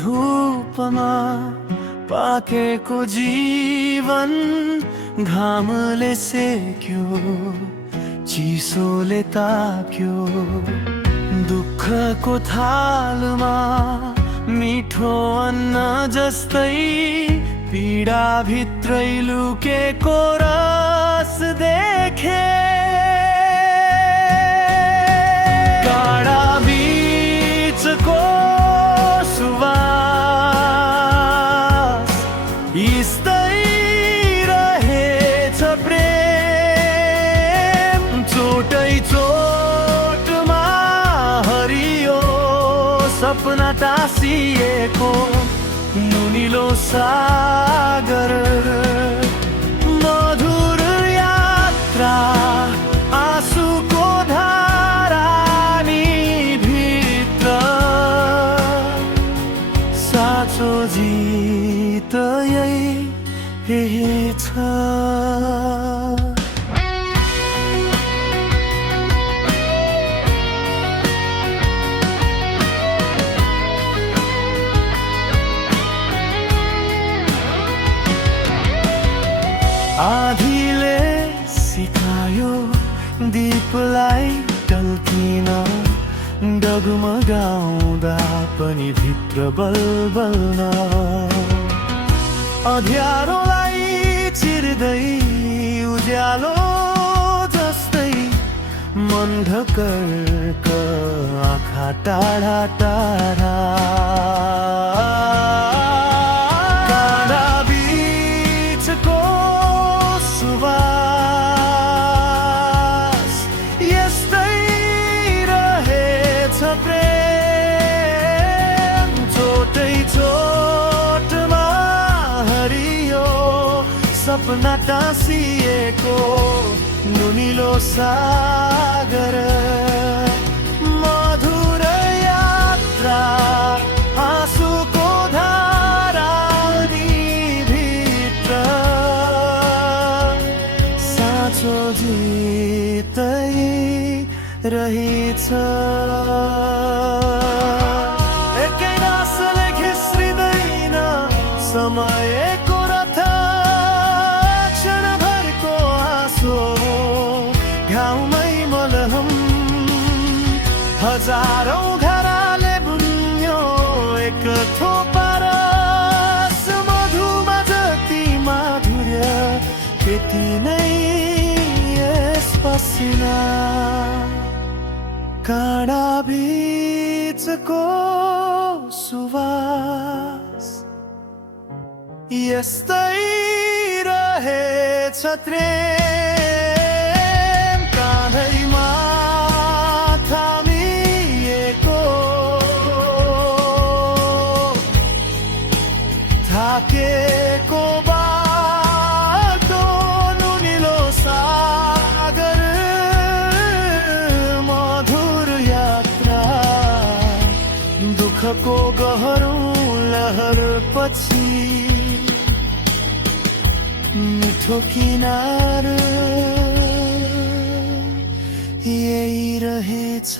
धूपमा पाकेको जीवन घामले सेक्यो, चिसोले ताप्यो। दुःखको थालमा मिठो अन्न जस्तै पीडा भित्रै लुकेको रस देखे। काँडा बीचको सुवास यस्तै रहेछ प्रेम। चोटै चोटमा हरियो सपना टाँसिएको नुनिलो सागर। मधुर यात्रा आँसुको धारा नि भित्र। साँचो जित यही रहेछ। आँधीले सिकायो दीपलाई टल्किन, डगमगाउँदा पनि भित्र बल्बल्न। अँध्यारोलाई चिर्दै उज्यालो जस्तै मन ढकर्क आँखा टाढा टाढा। सपना टाँसिएको नुनिलो सागर। मधुर यात्रा आँसुको धारा नि भित्र। साँचो जितै रहेछ। एकै नासले घिस्रिँदैन समयको रथ। घाउमै मलहम हजारौं घराले बुन्यो एक थोपा रस। मधुमा जति माधुर्य त्यति नै यस पसिना। काँडा बीचको सुवास यस्तै रहेछ प्रेम। काँधैमा थामिएको थाकेको बाटो नुनिलो सागर। मधुर यात्रा दुःखको गहरो लहर पछि मिठो किनार यही रहेछ।